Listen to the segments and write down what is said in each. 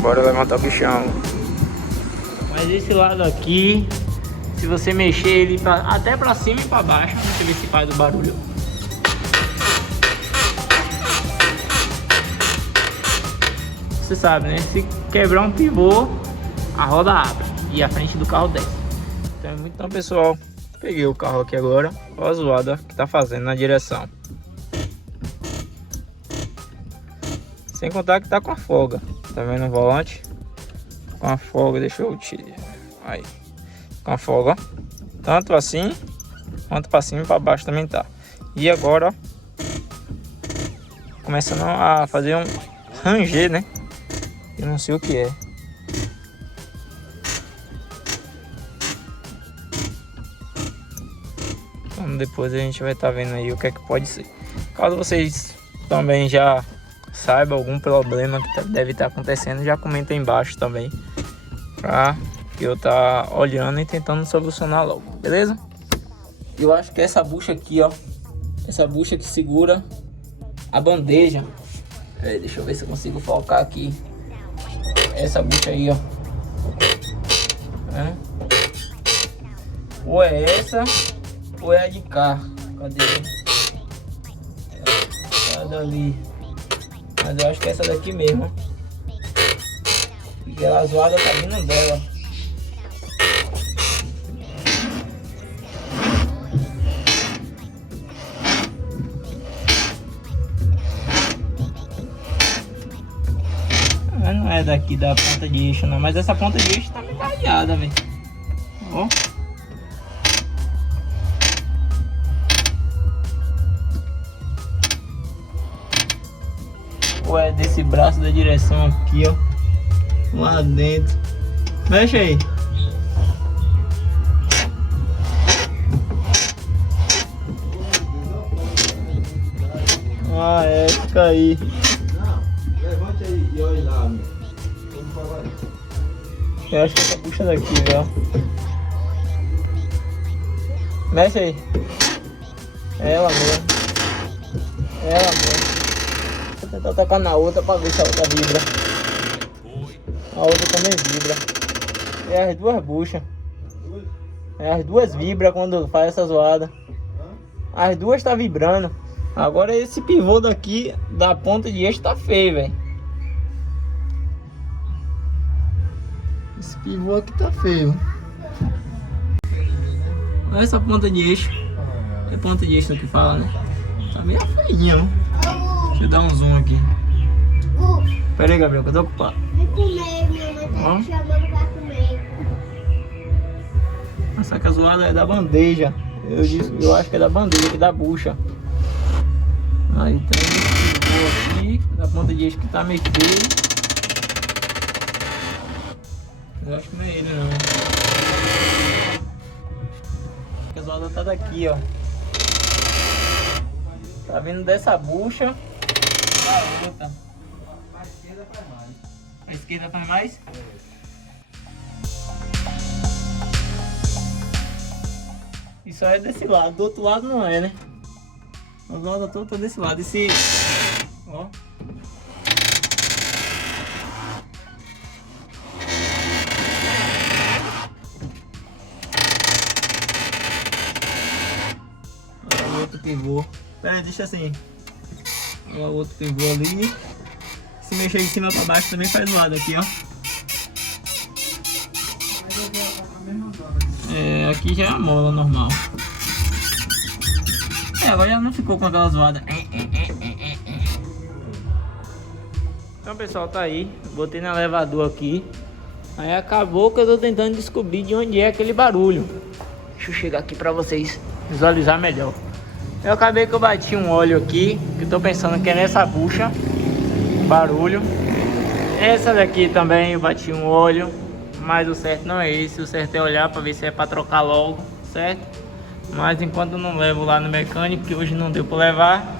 Bora levantar o bichão. Mas esse lado aqui, se você mexer ele até pra cima e pra baixo, deixa eu ver se faz o barulho. Você sabe, né? Se quebrar um pivô, a roda abre e a frente do carro desce. Então pessoal, peguei o carro aqui agora. Olha a zoada que tá fazendo na direção. Sem contar que tá com a folga. Tá vendo o volante? Com a folga, deixa eu tirar. Aí. Com a folga, ó. Tanto assim, quanto pra cima e pra baixo também tá. E agora, ó. Começando a fazer um ranger, né? Eu não sei o que é. Então depois a gente vai estar vendo aí o que é que pode ser. Caso vocês também já saibam algum problema que deve estar acontecendo, já comenta aí embaixo também, pra que eu tá olhando e tentando solucionar logo, beleza? Eu acho que essa bucha aqui, ó, essa bucha que segura a bandeja, deixa eu ver se eu consigo focar aqui. Essa bucha aí, ó, ou é essa ou é a de cá. Cadê? Cadê ali? Mas eu acho que é essa daqui mesmo, porque ela zoada tá vindo dela. Não é daqui da ponta de eixo não, mas essa ponta de eixo tá meio variada, velho. Ó. Ou é desse braço da direção aqui, ó, lá dentro. Mexe aí. Ah, é, fica aí. Levante aí e olha lá, meu. Vamos falar aí. Eu acho que essa bucha daqui, velho. Mexe aí. É ela mesmo. É ela mesmo. Vou tentar tocar na outra pra ver se a outra vibra. A outra também vibra. É as duas buchas. É as duas vibram quando faz essa zoada. As duas tá vibrando. Agora esse pivô daqui da ponta de eixo tá feio, velho. Esse pivô aqui tá feio. Olha essa ponta de eixo. É ponta de eixo que fala, né? Tá meio feinha, mano. Deixa eu dar um zoom aqui. Pera aí, Gabriel, que eu tô ocupado. Vai comer, minha mãe tá me chamando pra comer. Essa casoada é da bandeja. Eu acho que é da bandeja, que é da bucha. Aí tem esse pivô aqui, da ponta de eixo que tá meio feio. Eu acho que não é ele não. A casoada tá daqui, ó. Tá vindo dessa bucha da outra. A esquerda faz mais. A esquerda faz mais? Isso aí é desse lado, do outro lado não é, né? A roda toda tá desse lado. Esse, ó. Olha o outro pivô. Pera aí, deixa assim. Olha o outro pivô ali. Se mexer de cima pra baixo também faz zoado aqui, ó. É, aqui já é a mola normal. É, agora já não ficou com aquela zoada. Então pessoal, tá aí. Botei no elevador aqui. Aí acabou que eu tô tentando descobrir de onde é aquele barulho. Deixa eu chegar aqui pra vocês visualizar melhor. Eu acabei que eu bati um óleo aqui, que eu tô pensando que é nessa bucha o barulho. Essa daqui também eu bati um óleo, mas o certo não é esse. O certo é olhar pra ver se é pra trocar logo, certo? Mas enquanto eu não levo lá no mecânico, que hoje não deu pra levar,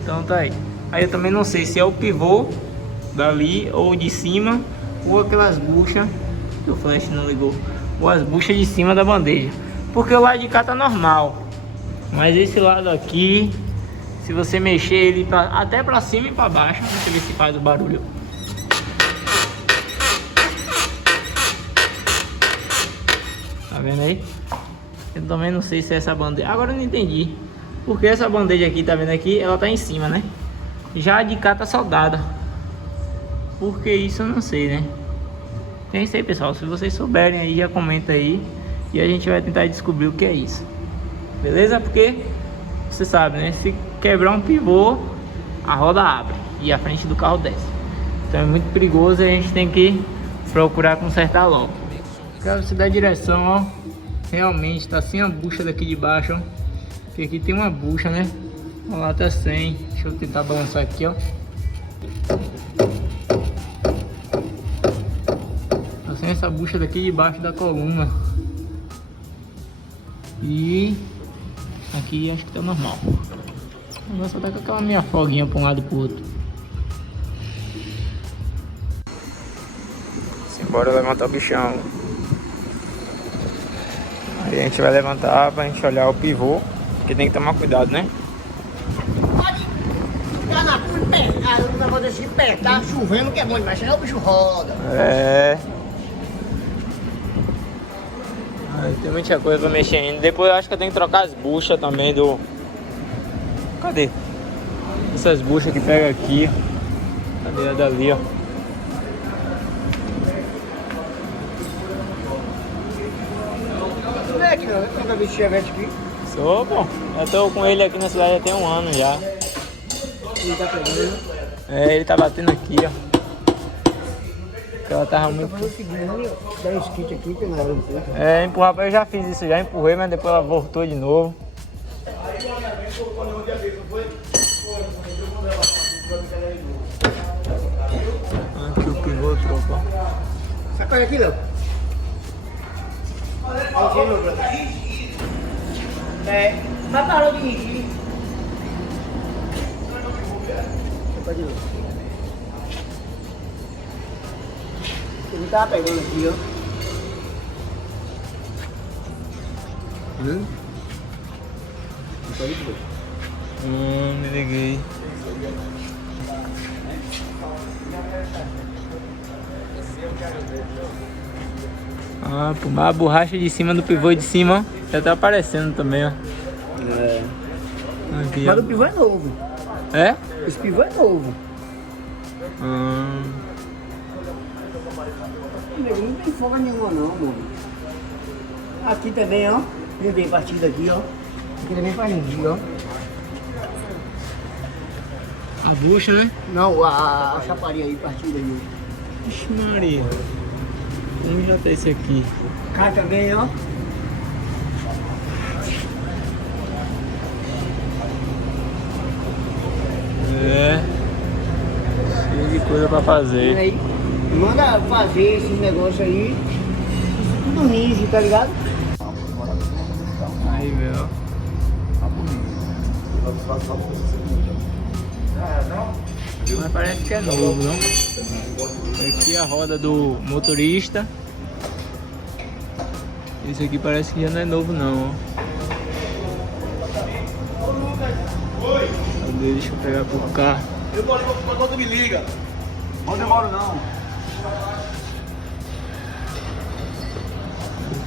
então tá aí. Aí eu também não sei se é o pivô dali ou de cima, ou aquelas buchas que o flash não ligou, ou as buchas de cima da bandeja, porque o lado de cá tá normal, mas esse lado aqui, se você mexer ele até pra cima e pra baixo, deixa eu ver se faz o barulho. Tá vendo aí? Eu também não sei se é essa bandeja. Agora eu não entendi. Porque essa bandeja aqui, tá vendo aqui? Ela tá em cima, né? Já a de cá tá soldada. Por que isso eu não sei, né? Então é isso aí, pessoal. Se vocês souberem aí, já comenta aí. E a gente vai tentar descobrir o que é isso. Beleza? Porque você sabe, né? Se quebrar um pivô, a roda abre e a frente do carro desce. Então é muito perigoso e a gente tem que procurar consertar logo. Pra você dar a direção, ó. Realmente tá sem a bucha daqui de baixo, ó. Porque aqui tem uma bucha, né? Lá tá sem. Deixa eu tentar balançar aqui, ó. Tá sem essa bucha daqui de baixo da coluna. E aqui acho que tá normal. Agora só tá com aquela minha folguinha pra um lado e pro outro. Simbora levantar o bichão. Aí a gente vai levantar pra gente olhar o pivô. Porque tem que tomar cuidado, né? Tá na puta pegada, o negócio desse pé, tá chovendo que é bom demais, senão o bicho roda. É. Ai, tem muita coisa pra mexer ainda. Depois eu acho que eu tenho que trocar as buchas também do... Cadê? Essas buchas que pega aqui. Cadê a dali, ó? Não é aqui não, eu nunca vi esse chevette aqui. Sou, pô. Eu tô com ele aqui na cidade já tem um ano já. Ele tá pegando. É, ele tá batendo aqui, ó. Porque ela tava muito... Vou seguindo, dá um skit aqui, que não era um pouco. É, empurrar, eu já fiz isso, já empurrei, mas depois ela voltou de novo. Aqui o pivô trocou. Sacola aqui, Léo. Aqui, meu brother. É, mas parou de ir. Sacola de novo. Ele tava pegando aqui, ó. Me liguei. Ah, pô, mas a borracha de cima do pivô de cima, ó, já tá aparecendo também, ó. É. Aqui, Mas ó. o pivô é novo. É? Esse pivô é novo. Não tem folga nenhuma não, mano. Aqui também, ó. Ele vem partido aqui, ó. Aqui também faz ninguém, ó. A bucha, né? Não, a chaparia aí, partida aí. Ixi, Maria. Como já tá esse aqui? Cá também, ó. É. Cheio de coisa pra fazer. Aí, manda fazer esse negócio aí. Tudo ninja, tá ligado? Aí, meu. Mas parece que é novo, não? Aqui a roda do motorista. Esse aqui parece que já não é novo, não, ó. Cadê? Deixa eu pegar pro carro. Eu moro quando me liga. Onde eu moro não.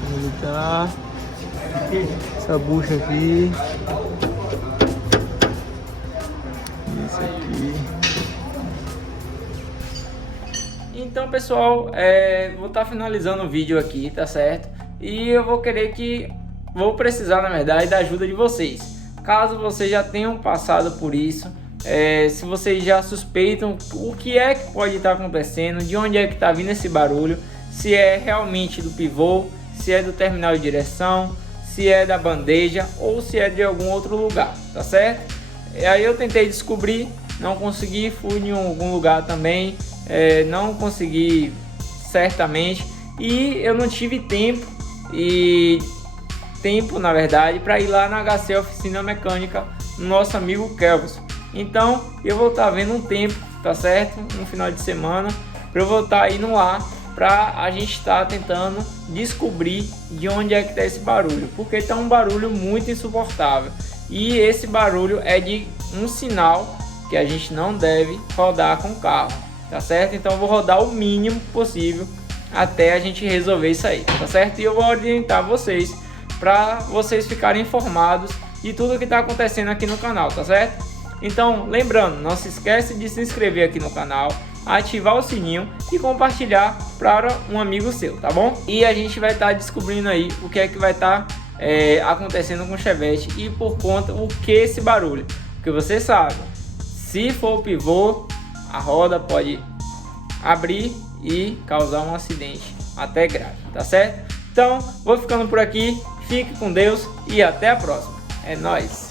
Como ele tá. Essa bucha aqui. Esse aqui. Então, pessoal, vou estar finalizando o vídeo aqui, tá certo? E eu vou precisar, na verdade, da ajuda de vocês. Caso vocês já tenham passado por isso, se vocês já suspeitam o que é que pode estar acontecendo, de onde é que está vindo esse barulho, se é realmente do pivô, se é do terminal de direção, se é da bandeja ou se é de algum outro lugar, tá certo? E aí eu tentei descobrir, não consegui, fui em algum lugar também, não consegui certamente, e eu não tive tempo na verdade, para ir lá na HC Oficina Mecânica, no nosso amigo Kelvis. Então eu vou estar vendo um tempo, tá certo? Um final de semana, para eu voltar indo lá, para a gente estar tentando descobrir de onde é que está esse barulho, porque está um barulho muito insuportável, e esse barulho é de um sinal que a gente não deve rodar com o carro, tá certo? Então eu vou rodar o mínimo possível até a gente resolver isso aí, tá certo? E eu vou orientar vocês para vocês ficarem informados de tudo que está acontecendo aqui no canal, tá certo? Então, lembrando, não se esquece de se inscrever aqui no canal, ativar o sininho e compartilhar para um amigo seu, tá bom? E a gente vai estar descobrindo aí o que é que vai estar acontecendo com o Chevette e por conta o que esse barulho, porque você sabe, se for o pivô, a roda pode abrir e causar um acidente até grave, tá certo? Então, vou ficando por aqui, fique com Deus e até a próxima. É nóis!